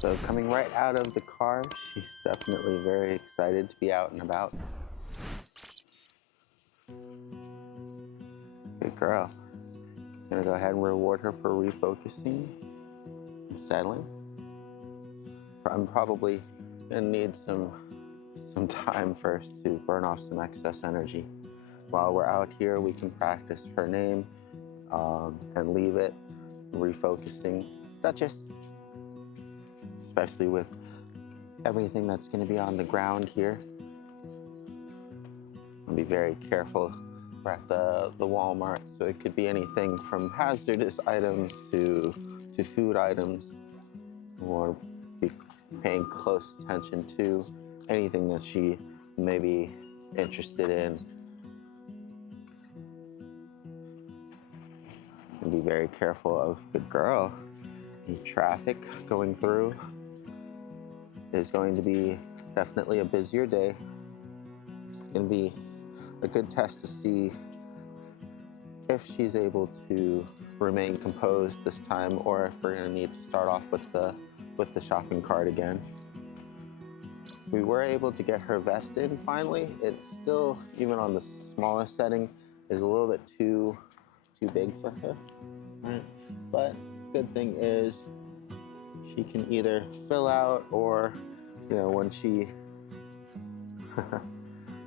So coming right out of the car, she's definitely very excited to be out and about. Good girl. Gonna go ahead and reward her for refocusing, settling. I'm probably gonna need some time first to burn off some excess energy. While we're out here, we can practice her name and leave it, refocusing. Duchess, especially with everything that's gonna be on the ground here. I'll be very careful. We're at the Walmart, so it could be anything from hazardous items to food items. We want to be paying close attention to anything that she may be interested in. And be very careful of the girl. The traffic going through is going to be definitely a busier day. It's going to be a good test to see if she's able to remain composed this time, or if we're going to need to start off with the shopping cart again. We were able to get her vest in finally. It's still, even on the smallest setting, is a little bit too big for her. Right? But good thing is she can either fill out, or when she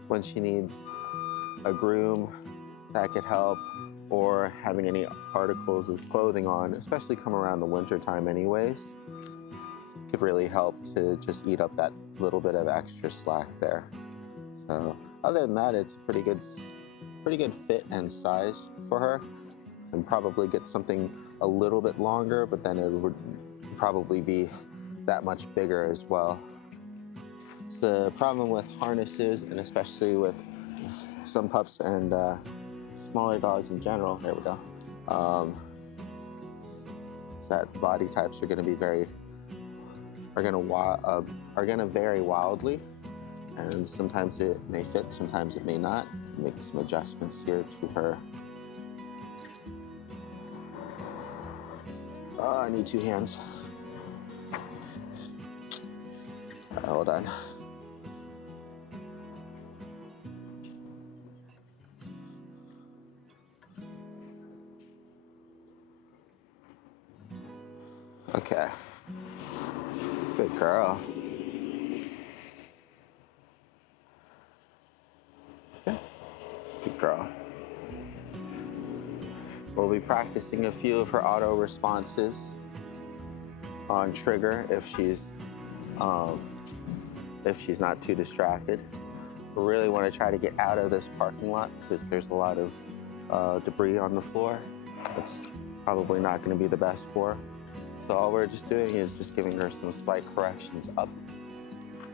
when she needs a groom that could help, or having any articles of clothing on, especially come around the winter time anyways, could really help to just eat up that little bit of extra slack there. So other than that, it's pretty good fit and size for her, and probably get something a little bit longer, but then it would probably be that much bigger as well. So the problem with harnesses, and especially with some pups and smaller dogs in general, there we go, that body types are going to vary wildly, and sometimes it may fit, sometimes it may not. Make some adjustments here to her. Oh, I need 2 hands. Hold on. Okay. Good girl. Okay. Good girl. We'll be practicing a few of her auto responses on trigger if she's not too distracted. We really want to try to get out of this parking lot because there's a lot of debris on the floor. That's probably not going to be the best for her. So all we're just doing is just giving her some slight corrections up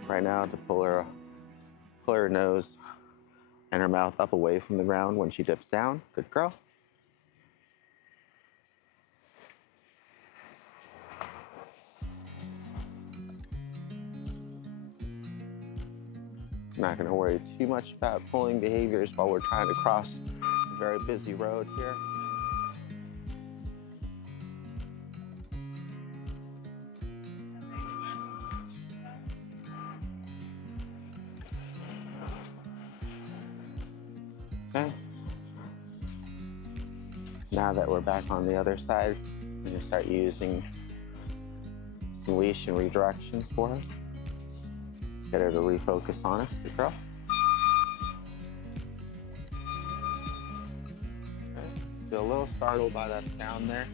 right now to pull her nose and her mouth up away from the ground when she dips down. Good girl. Not going to worry too much about pulling behaviors while we're trying to cross a very busy road here. Okay. Now that we're back on the other side, we're going to start using some leash and redirections for her. Get her to refocus on us. Good girl. Okay. Feel a little startled by that sound there.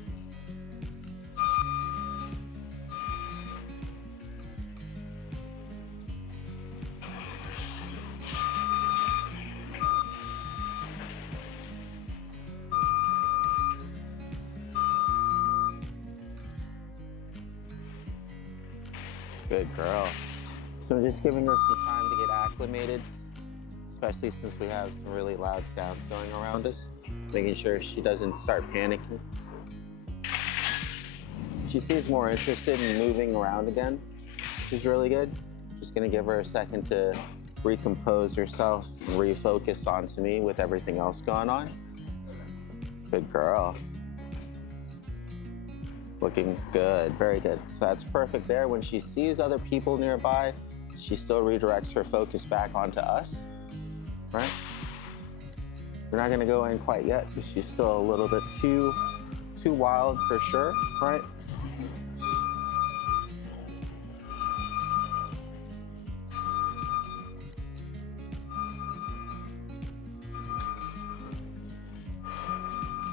Good girl. So I'm just giving her some time to get acclimated, especially since we have some really loud sounds going around us, making sure she doesn't start panicking. She seems more interested in moving around again, which is really good. Just gonna give her a second to recompose herself and refocus onto me with everything else going on. Good girl. Looking good, very good. So that's perfect there. When she sees other people nearby, she still redirects her focus back onto us, right? We're not gonna go in quite yet because she's still a little bit too wild for sure, right?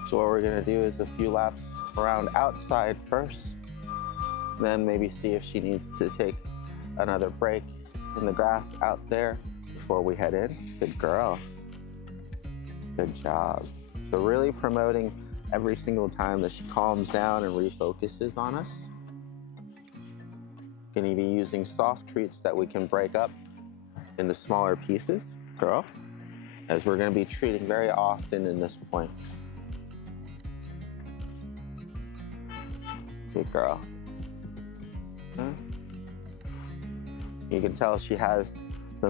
So what we're gonna do is a few laps around outside first, then maybe see if she needs to take another break in the grass out there before we head in. Good girl. Good job. So really promoting every single time that she calms down and refocuses on us. You can even using soft treats that we can break up into smaller pieces, girl, as we're gonna be treating very often in this point. Good girl. Huh? You can tell she has the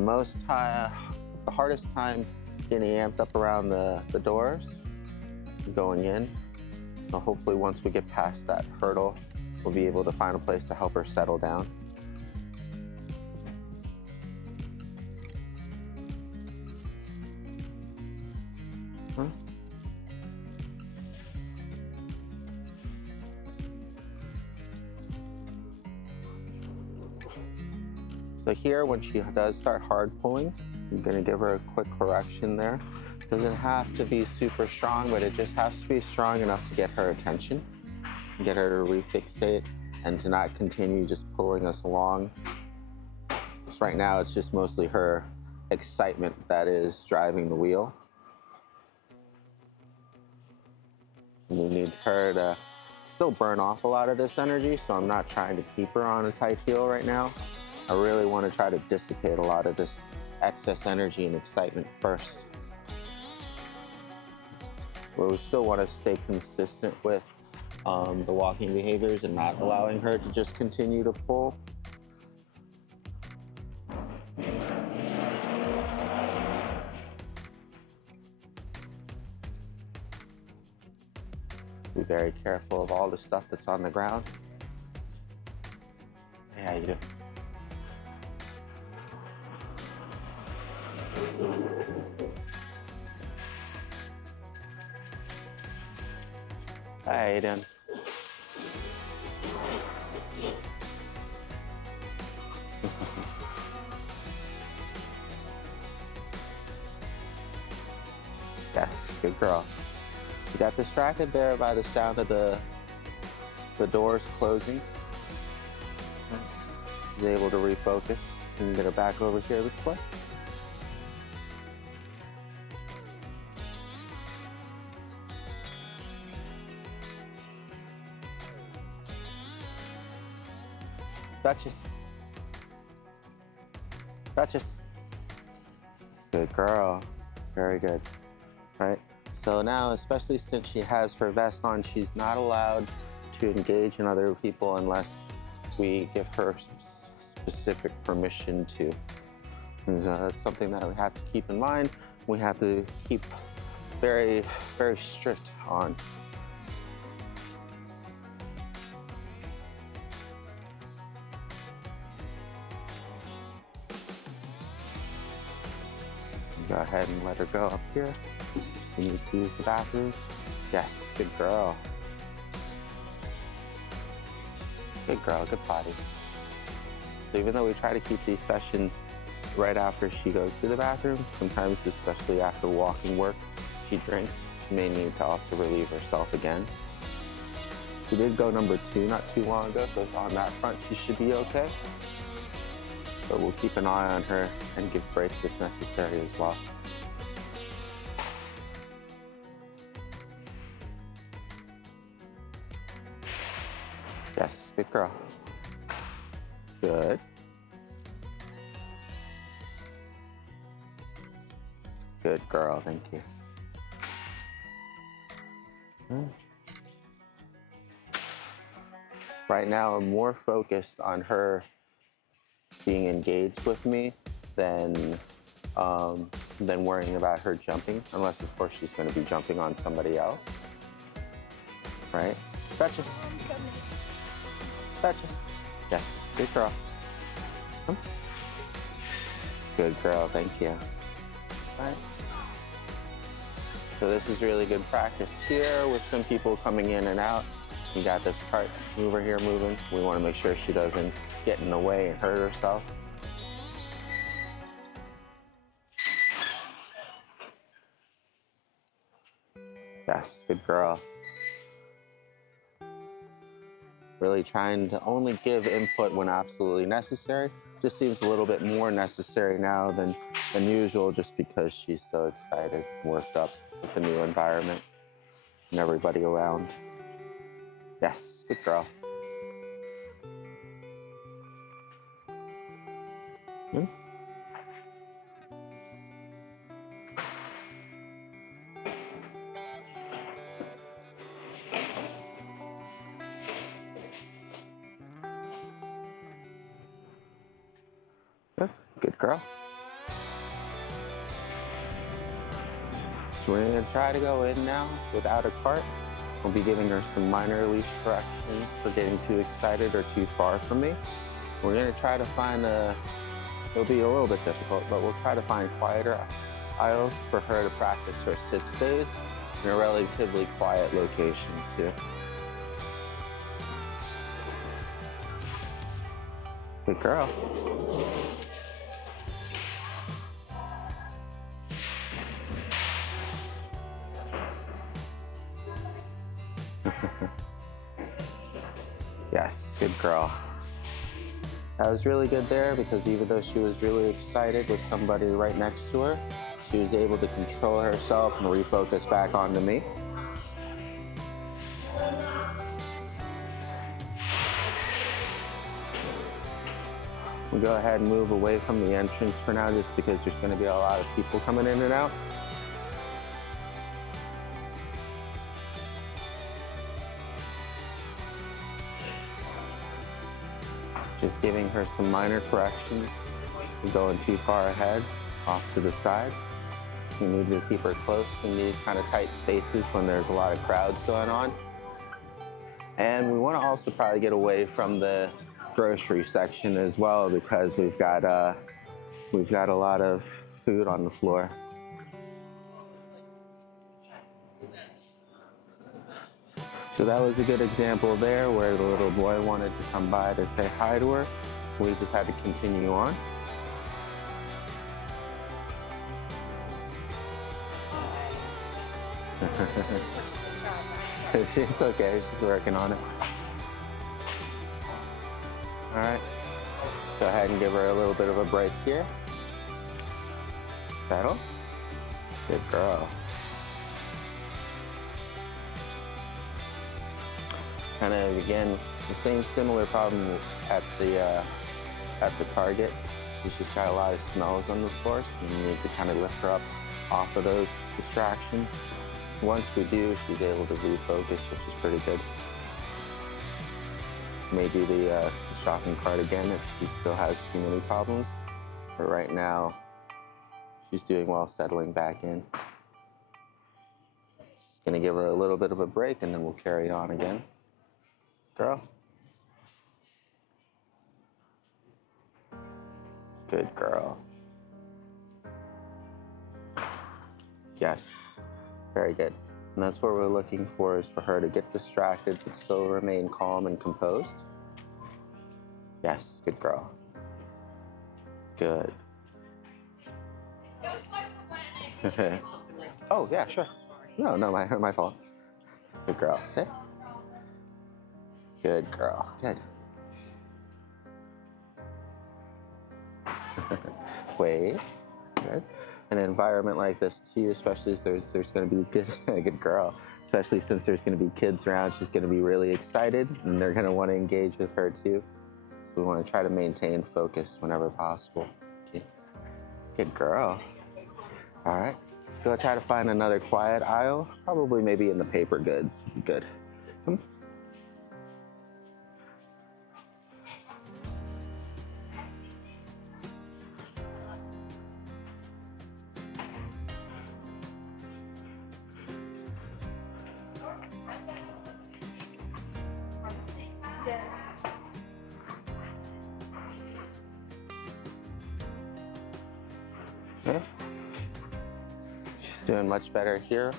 hardest time getting amped up around the doors, going in. So hopefully once we get past that hurdle, we'll be able to find a place to help her settle down. Huh? So here, when she does start hard pulling, I'm gonna give her a quick correction there. Doesn't have to be super strong, but it just has to be strong enough to get her attention, get her to refixate, and to not continue just pulling us along. So right now, it's just mostly her excitement that is driving the wheel. And we need her to still burn off a lot of this energy, so I'm not trying to keep her on a tight heel right now. I really want to try to dissipate a lot of this excess energy and excitement first. But we still want to stay consistent with the walking behaviors and not allowing her to just continue to pull. Be very careful of all the stuff that's on the ground. Yeah, you do. Hi, Aiden. Yes, good girl. You got distracted there by the sound of the doors closing. She's able to refocus and get her back over here this way. Duchess. Duchess. Good girl. Very good. Right? So now, especially since she has her vest on, she's not allowed to engage in other people unless we give her specific permission to. And, that's something that we have to keep in mind. We have to keep very, very strict on. Go ahead and let her go up here. Can you use the bathrooms? Yes, good girl. Good girl, good potty. So even though we try to keep these sessions right after she goes to the bathroom, sometimes, especially after walking work, she drinks. She may need to also relieve herself again. She did go number 2 not too long ago, so on that front she should be okay. But we'll keep an eye on her and give breaks if necessary as well. Yes, good girl. Good. Good girl, thank you. Right now, I'm more focused on her being engaged with me than worrying about her jumping, unless of course she's going to be jumping on somebody else, right? Duchess. Duchess. Yes, good girl. Come. Good girl, thank you. All right. So this is really good practice here with some people coming in and out. You got this cart mover here moving. We want to make sure she doesn't get in the way and hurt herself. Yes, good girl. Really trying to only give input when absolutely necessary. Just seems a little bit more necessary now than usual just because she's so excited, worked up with the new environment and everybody around. Yes, good girl. Hmm? Good girl. So we're going to try to go in now without a cart. We'll be giving her some minor leash corrections for getting too excited or too far from me. We're going to try to find it'll be a little bit difficult, but we'll try to find quieter aisles for her to practice her sit stays in a relatively quiet location too. Good girl. Yes, good girl. That was really good there because even though she was really excited with somebody right next to her, she was able to control herself and refocus back onto me. We'll go ahead and move away from the entrance for now just because there's going to be a lot of people coming in and out. Just giving her some minor corrections. We're going too far ahead, off to the side. You need to keep her close in these kind of tight spaces when there's a lot of crowds going on. And we want to also probably get away from the grocery section as well because we've got a lot of food on the floor. So that was a good example there where the little boy wanted to come by to say hi to her. We just had to continue on. It's okay, she's working on it. All right, go ahead and give her a little bit of a break here. Settle. Good girl. Kind of, again, the same similar problem at the target. She's just got a lot of smells on the floor, so you need to kind of lift her up off of those distractions. Once we do, she's able to refocus, which is pretty good. May do the shopping cart again if she still has too many problems. But right now, she's doing well settling back in. Gonna give her a little bit of a break and then we'll carry on again. Girl. Good girl. Yes, very good. And that's what we're looking for, is for her to get distracted but still remain calm and composed. Yes, good girl. Good. Oh, yeah, sure. No, my fault. Good girl. Sit. Good girl. Good. Wait. Good. An environment like this too, especially as there's going to be a good girl, especially since there's going to be kids around, she's going to be really excited and they're going to want to engage with her too. So we want to try to maintain focus whenever possible. Okay. Good girl. All right, let's go try to find another quiet aisle, probably maybe in the paper goods. Good. Come. Okay. She's doing much better here.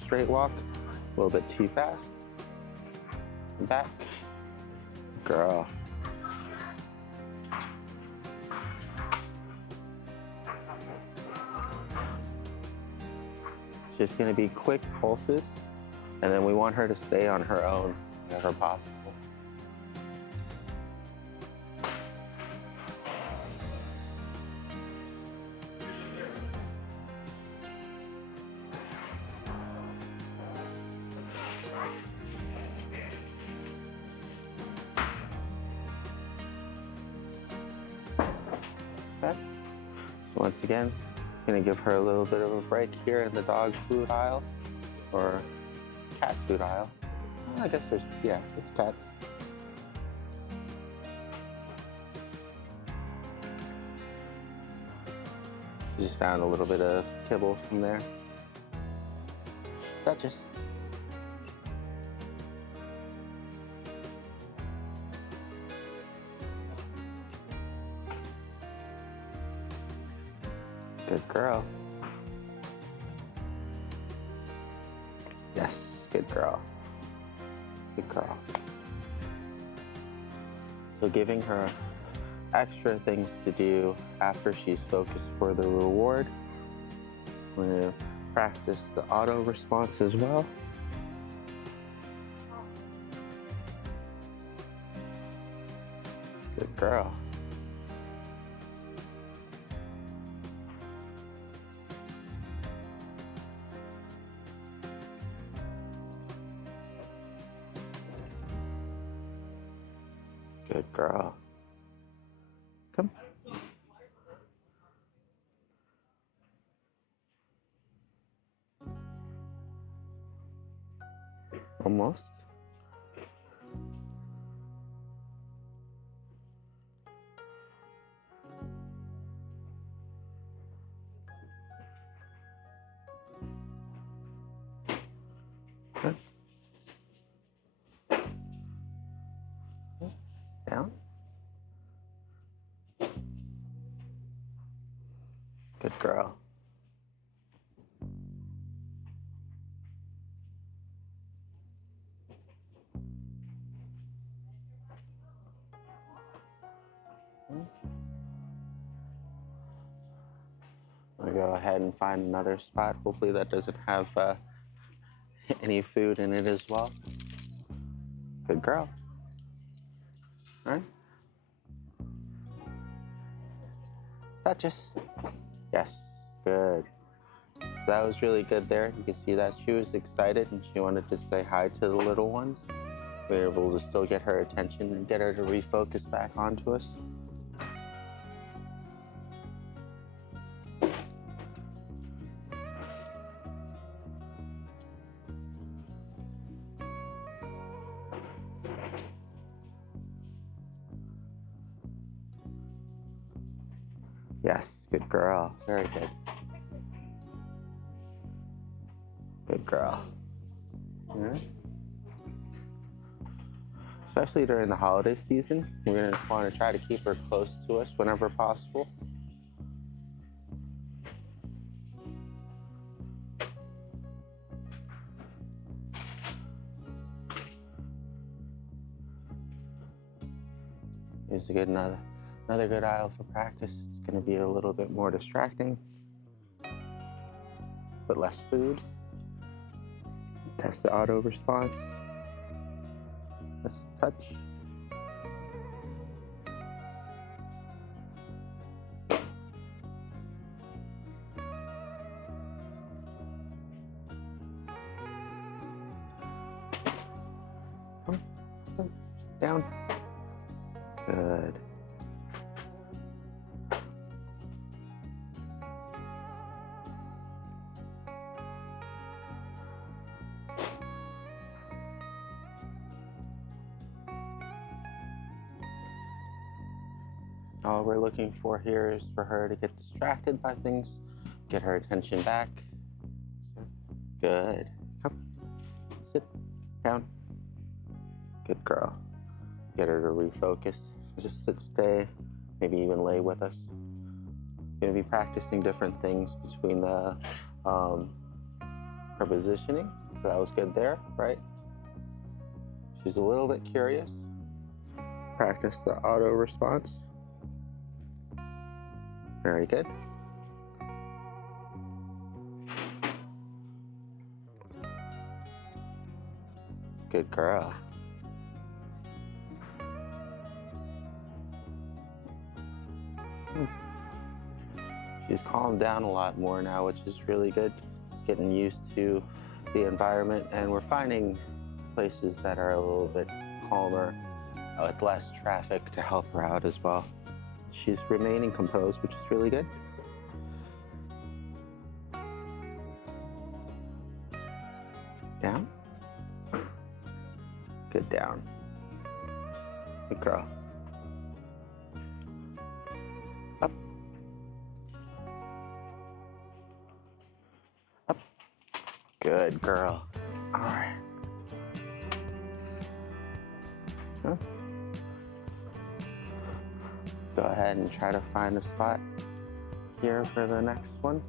Straight walk, a little bit too fast. Back. Girl. Just gonna be quick pulses, and then we want her to stay on her own whenever possible. Okay. So once again, gonna give her a little bit of a break here in the dog food aisle or cat food aisle. I guess there's, yeah, it's cats. Just found a little bit of kibble from there. Duchess. Good girl. Yes, good girl. Good girl. So giving her extra things to do after she's focused for the reward. We're going to practice the auto response as well. Good girl. Good girl. Come. Almost. Good. Down. Good girl. I'll go ahead and find another spot. Hopefully that doesn't have any food in it as well. Good girl. All right. Duchess. Yes, good. So that was really good there. You can see that she was excited and she wanted to say hi to the little ones. We were able to still get her attention and get her to refocus back onto us. Yes, good girl. Very good. Good girl. All right. Especially during the holiday season, we're going to want to try to keep her close to us whenever possible. Here's a good another good aisle for practice. It's going to be a little bit more distracting, but less food. Test the auto response. Let's touch. Down. Good. All we're looking for here is for her to get distracted by things, get her attention back. Good. Come. Sit down. Good girl. Get her to refocus. Just sit, stay, maybe even lay with us. going to be practicing different things between the her positioning. So that was good there, right? She's a little bit curious. Practice the auto response. Very good. Good girl. She's calmed down a lot more now, which is really good. She's getting used to the environment, and we're finding places that are a little bit calmer, with less traffic to help her out as well. She's remaining composed, which is really good. Down. Good down. Good girl. Up. Up. Good girl. All right. Huh? Go ahead and try to find a spot here for the next one.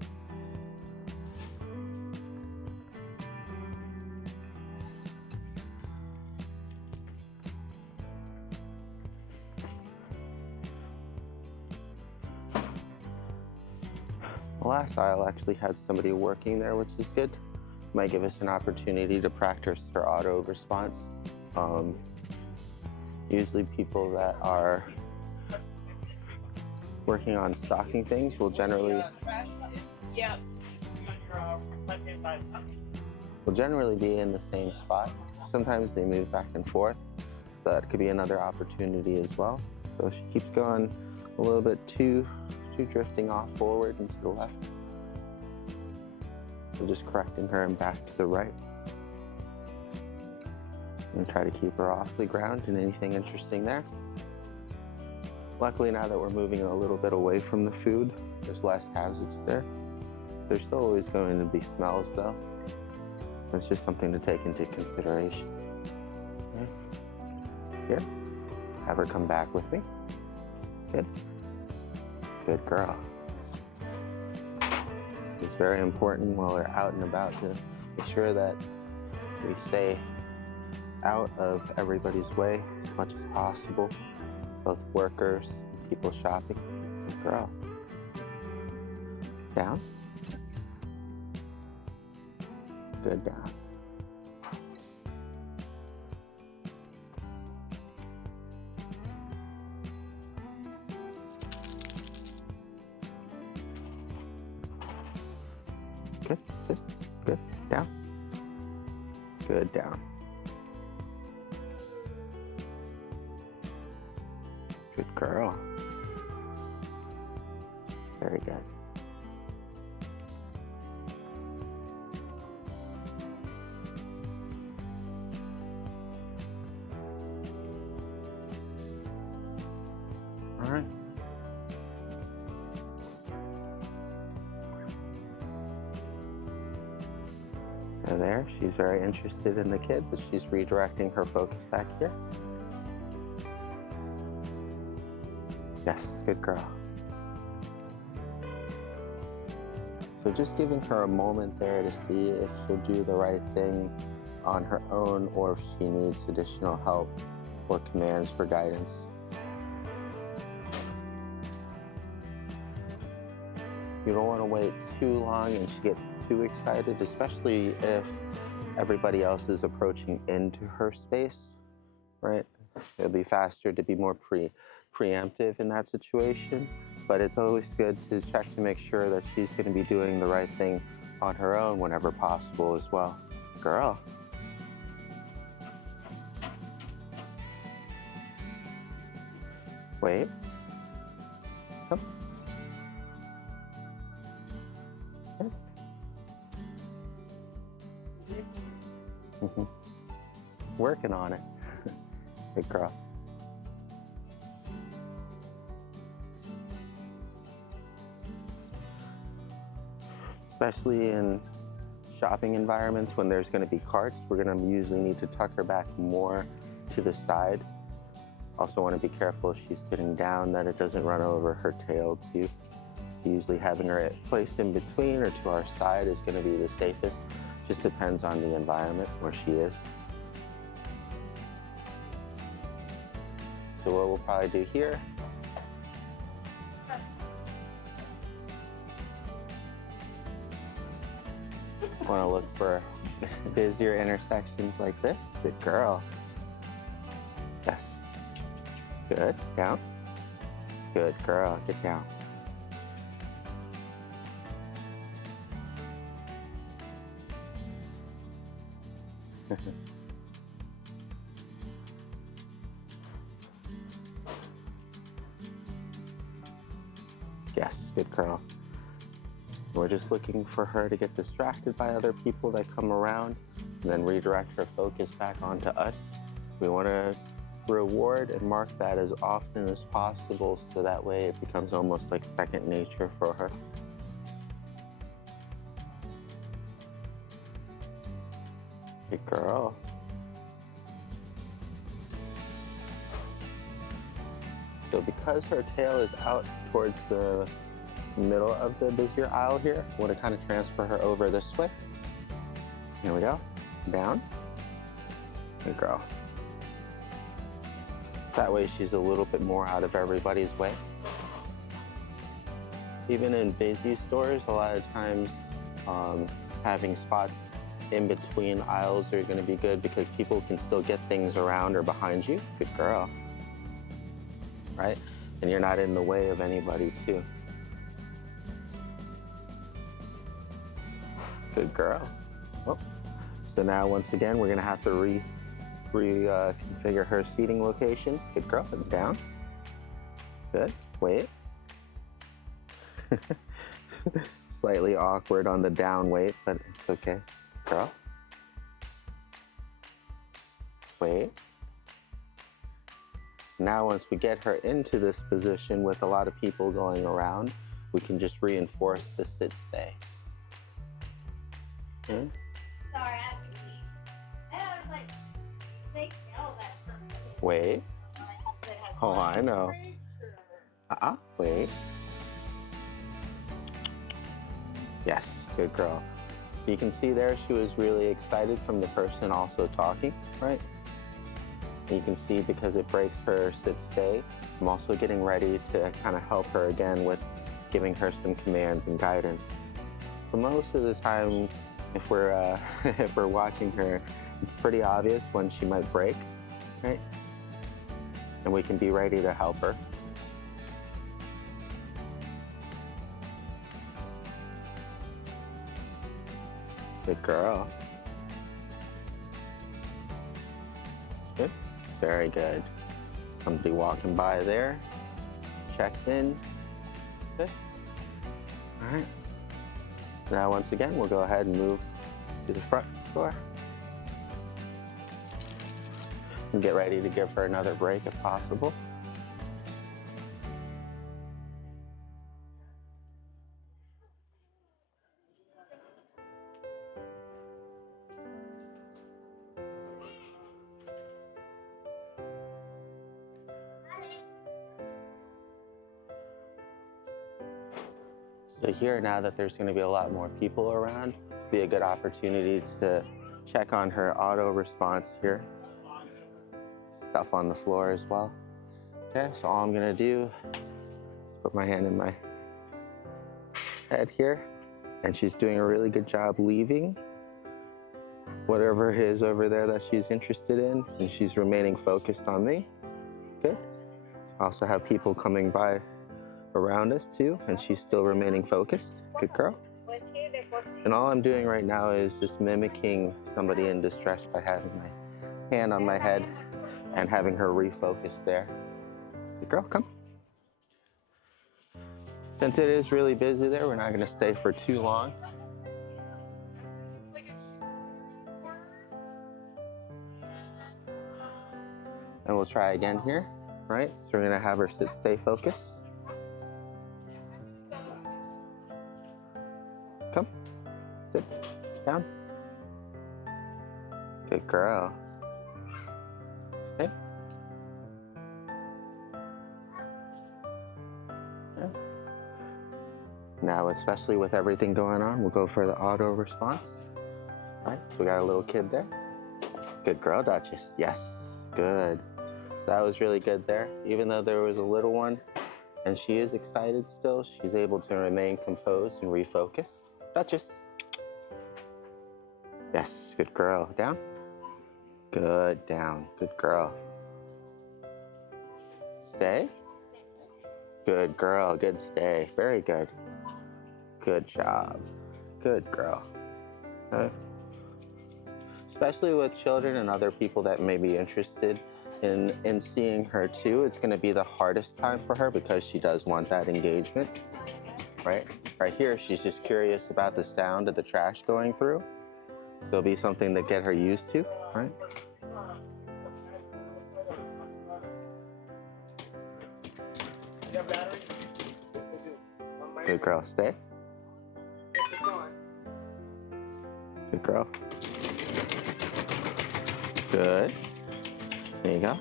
The last aisle actually had somebody working there, which is good. Might give us an opportunity to practice her auto response. Usually people that are working on stocking things will generally be in the same spot. Sometimes they move back and forth, so that could be another opportunity as well. So she keeps going a little bit too drifting off forward and to the left. So just correcting her and back to the right. And try to keep her off the ground and anything interesting there. Luckily, now that we're moving a little bit away from the food, there's less hazards there. There's still always going to be smells though. That's just something to take into consideration. Okay. Here, have her come back with me. Good. Good girl. It's very important while we're out and about to make sure that we stay out of everybody's way as much as possible, both workers and people shopping. Good girl. Down. Good down. Good, good, good. Down. Good down. Good girl. Very good. All right. So there, she's very interested in the kid, but she's redirecting her focus back here. Yes, good girl. So just giving her a moment there to see if she'll do the right thing on her own or if she needs additional help or commands for guidance. You don't want to wait too long and she gets too excited, especially if everybody else is approaching into her space, right? It'll be faster to be more preemptive in that situation, but it's always good to check to make sure that she's going to be doing the right thing on her own whenever possible as well. Girl. Wait. Come. Working on it. Good girl. Especially in shopping environments when there's going to be carts, we're going to usually need to tuck her back more to the side. Also want to be careful if she's sitting down that it doesn't run over her tail too. Usually having her placed in between or to our side is going to be the safest. Just depends on the environment where she is. So what we'll probably do here, want to look for busier intersections like this. Good girl. Yes. Good. Down. Good girl. Get down. Yes, good girl. We're just looking for her to get distracted by other people that come around and then redirect her focus back onto us. We want to reward and mark that as often as possible so that way it becomes almost like second nature for her. Good girl. So because her tail is out towards the middle of the busier aisle here, I want to kind of transfer her over this way. Here we go. Down. Good girl. That way she's a little bit more out of everybody's way. Even in busy stores, a lot of times having spots in between aisles are going to be good because people can still get things around or behind you. Good girl. Right? And you're not in the way of anybody too. Good girl. Oh. So now once again, we're gonna have to reconfigure her seating location. Good girl, and down. Good, wait. Slightly awkward on the down wait, but it's okay. Girl. Wait. Now once we get her into this position with a lot of people going around, we can just reinforce the sit stay. Hmm? Sorry, I have to pee. And I was like, they know that from me. Wait. Oh, I know. Wait. Yes, good girl. So you can see there she was really excited from the person also talking, right? You can see because it breaks her sit stay. I'm also getting ready to kind of help her again with giving her some commands and guidance. So most of the time, if we're if we're watching her, it's pretty obvious when she might break, right? And we can be ready to help her. Good girl. Good. Very good. Somebody walking by there. Checks in. Good. All right. Now once again, we'll go ahead and move to the front door. And get ready to give her another break if possible. So here, now that there's going to be a lot more people around, be a good opportunity to check on her auto response here. Stuff on the floor as well. Okay, so all I'm going to do is put my hand in my head here, and she's doing a really good job leaving whatever it is over there that she's interested in, and she's remaining focused on me. Good. Also have people coming by around us too, and she's still remaining focused. Good girl. And all I'm doing right now is just mimicking somebody in distress by having my hand on my head and having her refocus there. Good girl, come. Since it is really busy there, we're not going to stay for too long. And we'll try again here, right? So we're going to have her sit, stay, focus. Come, sit down. Good girl. Okay. Yeah. Now, especially with everything going on, we'll go for the auto response. All right, so we got a little kid there. Good girl, Duchess. Yes, good. So that was really good there. Even though there was a little one and she is excited still, she's able to remain composed and refocus. Duchess. Yes, good girl. Down. Good, down. Good girl. Stay. Good girl, good stay. Very good. Good job. Good girl. Okay. Especially with children and other people that may be interested in seeing her too, it's going to be the hardest time for her because she does want that engagement, right? Right here, she's just curious about the sound of the trash going through. So it'll be something to get her used to, right? Good girl, stay. Good girl. Good. There you go.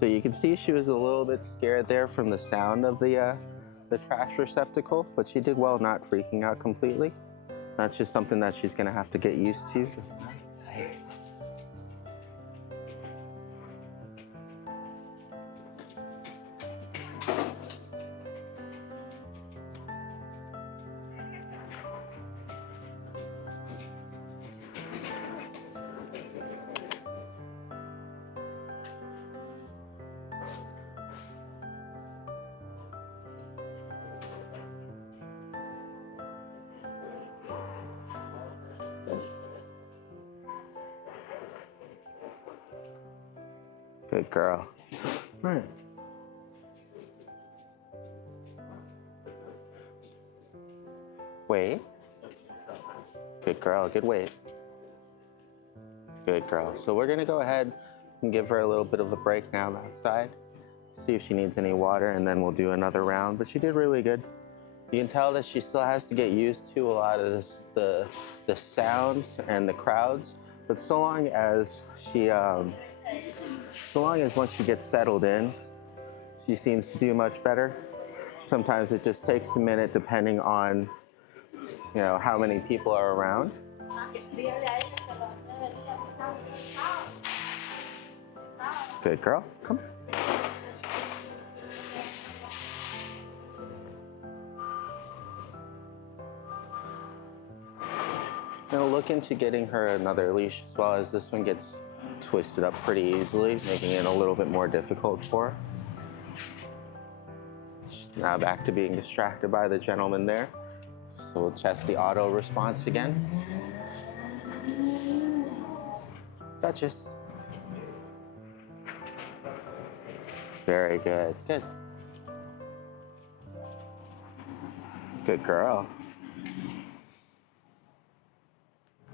So you can see she was a little bit scared there from the sound of the trash receptacle, but she did well not freaking out completely. That's just something that she's gonna have to get used to. Good girl. Right. Wait. Good girl, good wait. Good girl. So we're gonna go ahead and give her a little bit of a break now outside. See if she needs any water, and then we'll do another round. But she did really good. You can tell that she still has to get used to a lot of the sounds and the crowds. But so long as once she gets settled in, she seems to do much better. Sometimes it just takes a minute depending on, how many people are around. Good girl, come on. Now look into getting her another leash as well, as this one gets twisted up pretty easily, making it a little bit more difficult for her. She's now back to being distracted by the gentleman there. So we'll test the auto response again. Duchess. Very good. Good. Good girl.